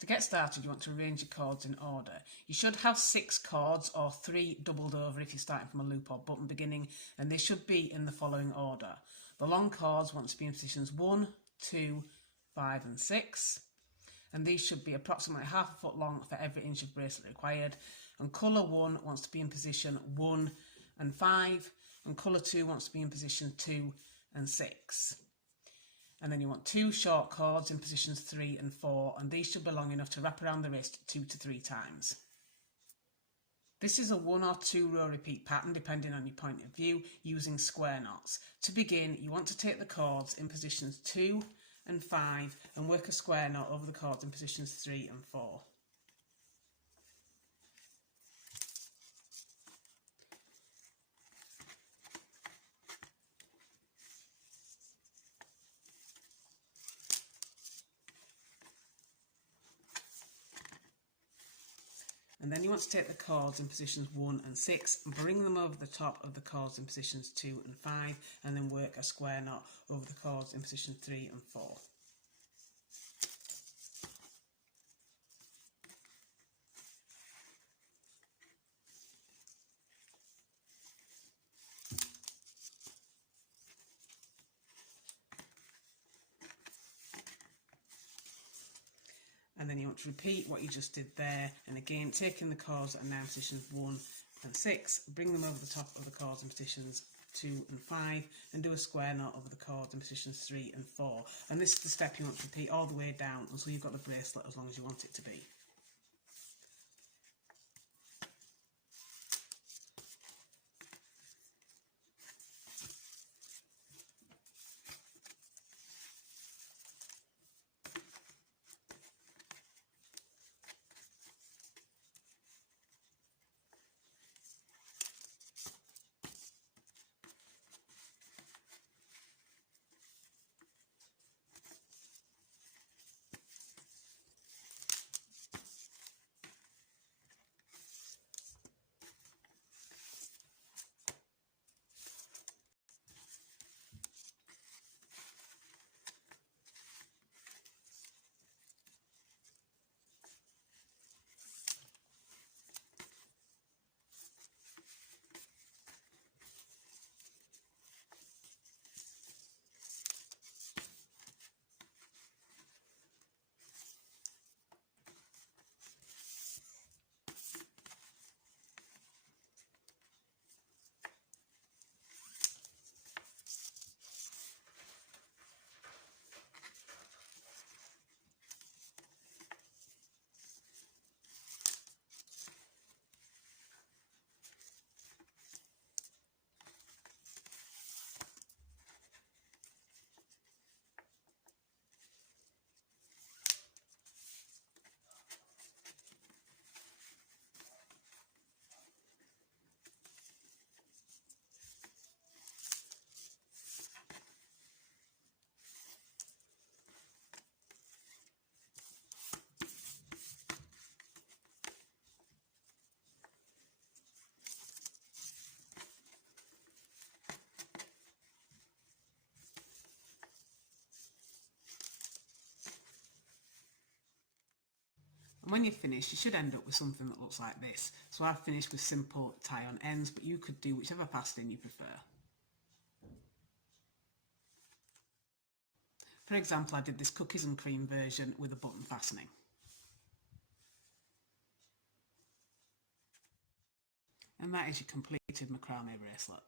To get started, you want to arrange your cords in order. You should have 6 cords or 3 doubled over if you're starting from a loop or button beginning, and they should be in the following order. The long cords want to be in positions 1, 2, 5 and 6, and these should be approximately half a foot long for every inch of bracelet required. And colour 1 wants to be in position 1 and 5, and colour 2 wants to be in position 2 and 6. And then you want 2 short cords in positions 3 and 4, and these should be long enough to wrap around the wrist 2 to 3 times. This is a 1 or 2 row repeat pattern depending on your point of view, using square knots. To begin, you want to take the cords in positions 2 and 5 and work a square knot over the cords in positions 3 and 4. And then you want to take the cords in positions 1 and 6 and bring them over the top of the cords in positions 2 and 5, and then work a square knot over the cords in positions 3 and 4. And then you want to repeat what you just did there, and again taking the cords that are now in positions 1 and 6, bring them over the top of the cords in positions 2 and 5 and do a square knot over the cords in positions 3 and 4. And this is the step you want to repeat all the way down until you've got the bracelet as long as you want it to be. And when you're finished, you should end up with something that looks like this. So I've finished with simple tie-on ends, but you could do whichever pattern you prefer. For example, I did this cookies and cream version with a button fastening. And that is your completed macrame bracelet.